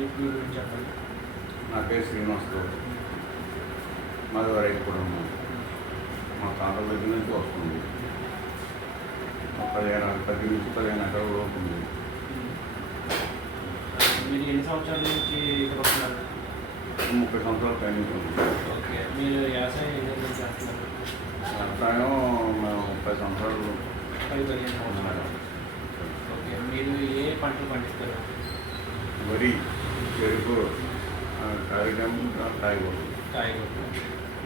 మీ గురించి చెప్పండి. నా పేరు శ్రీనివాసరావు. మాది రైతు కుటుంబం. మా తాతల దగ్గర నుంచి వస్తుంది. 10 నుంచి 15 ఎకరాల లోపు ఉంది. మీరు ఎన్ని సంవత్సరాల నుంచి ఇక్కడ వస్తున్నారు? 30 సంవత్సరాల పైన ఉంది. ఓకే, మీరు వ్యవసాయం ఎన్ని రోజులు చేస్తున్నారు? వ్యవసాయం మేము 10 సంవత్సరాలు. 15 సంవత్సరాలు. ఓకే, మీరు ఏ పంటలు పండిస్తారు? వరి, చెరుకు, కాగితం, కాయగూరలు. కాయగూరలు.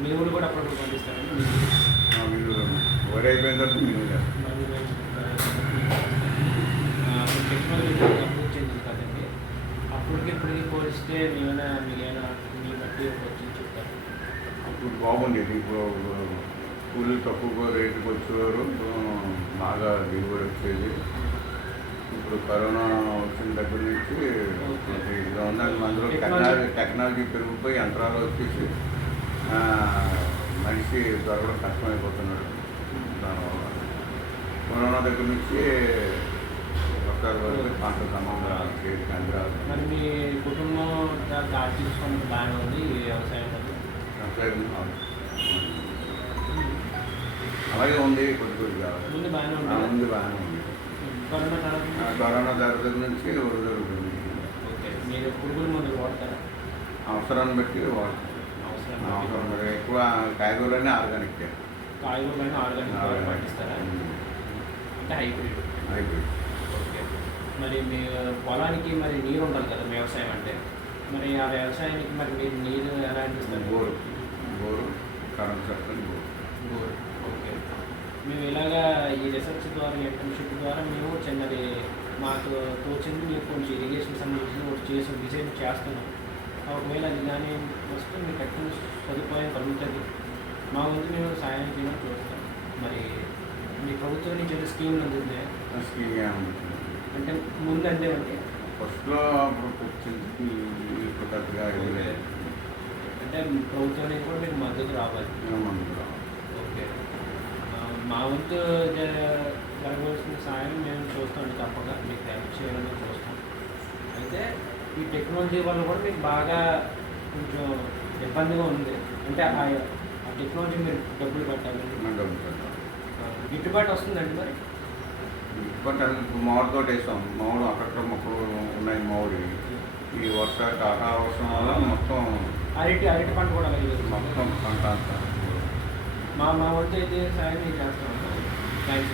మీ ఊరు కూడా అప్పుడప్పుడు పండిస్తారండి? మీరు వరి అయిపోయిన తర్వాత మీరు టెక్నాలజీ అభివృద్ధి చెందింది కదండి, అప్పటికి ఇప్పటికి పోలిస్తే మీరైనా మీ బట్టి వచ్చి చెప్తారు. అప్పుడు బాగుండేది. ఇప్పుడు కూలీలు తక్కువ రేటుకి వచ్చేవారు, బాగా దిగుబడి వచ్చేది. ఇప్పుడు కరోనా వచ్చిన దగ్గర నుంచి ఇలా ఉండాలి. అందులో టెక్నాలజీ పెరిగిపోయి యంత్రాలు వచ్చేసి మనిషి దొరకడం కష్టమైపోతున్నాడు. దానివల్ల కరోనా దగ్గర నుంచి ఒకసారి వరకు పంట సమంగా చేతి కేంద్రాలు. మరి మీ కుటుంబం ఆర్థిక స్థోమత బాగానే ఉంది వ్యవసాయం అలాగే ఉంది. కొద్దిగా ముందు బాగానే ఉంది. బాగానే ఉంది. కరోనా దగ్గర నుంచి జరుగుతుంది. ఓకే, మీరు పురుగుల మందులు వాడతారా? అవసరాన్ని బట్టి వాడతాం. అవసరం బట్టి ఎక్కువ కాయగూరలన్నీ ఆర్గానిక్. కాయగూరలన్నీ ఆర్గానిక్ పండిస్తారా? అంటే హైబ్రిడ్. ఓకే, మరి మీ పొలానికి మరి నీరు ఉండాలి కదా వ్యవసాయం అంటే, మరి ఆ వ్యవసాయానికి మరి మీరు నీరు ఎలా అందిస్తారు? బోరు కరెంట్ చెప్పండి. బోరు. ఓకే, మేము ఇలాగా ఈ రీసెర్చ్ ద్వారా ఇంటర్న్షిప్ ద్వారా మేము చిన్నది మాకు తోచింది మేము కొంచెం ఇరిగేషన్ సంబంధించిన ఒకటి చేసి డిజైన్ చేస్తున్నాం. ఒకవేళ అది కానీ వస్తే మీకు కట్టిన సదుపాయం కలుగుతుంది. మా వంతు మేము సాయం చేయడం చూస్తాం. మరి మీ ప్రభుత్వం నుంచి ఏదో స్కీమ్ అందుతుంది? స్కీమ్ అంటే ముందు అంటే ఫస్ట్లో అంటే ప్రభుత్వం నుంచి కూడా మీకు మద్దతు రావాలి. ఓకే, మా వంతు జరగవలసిన సాయం మేము చూస్తాం. తప్పక మీకు హెల్ప్ చేయాలని చూస్తాం. అయితే ఈ టెక్నాలజీ వల్ల కూడా మీకు బాగా కొంచెం ఇబ్బందిగా ఉంది. అంటే ఆ టెక్నాలజీ మీరు డబ్బులు పెట్టాలి. గిట్టుబాటు వస్తుందండి మరి? మామిడితో వేస్తాం. మామిడి అక్కడక్కడ మొక్కలు ఉన్నాయి. మామిడి ఈ వర్షం వల్ల మొత్తం అరటి పంట కూడా మొత్తం పంట అంతా మా వంతు అయితే సాయం చేస్తాం. థ్యాంక్స్.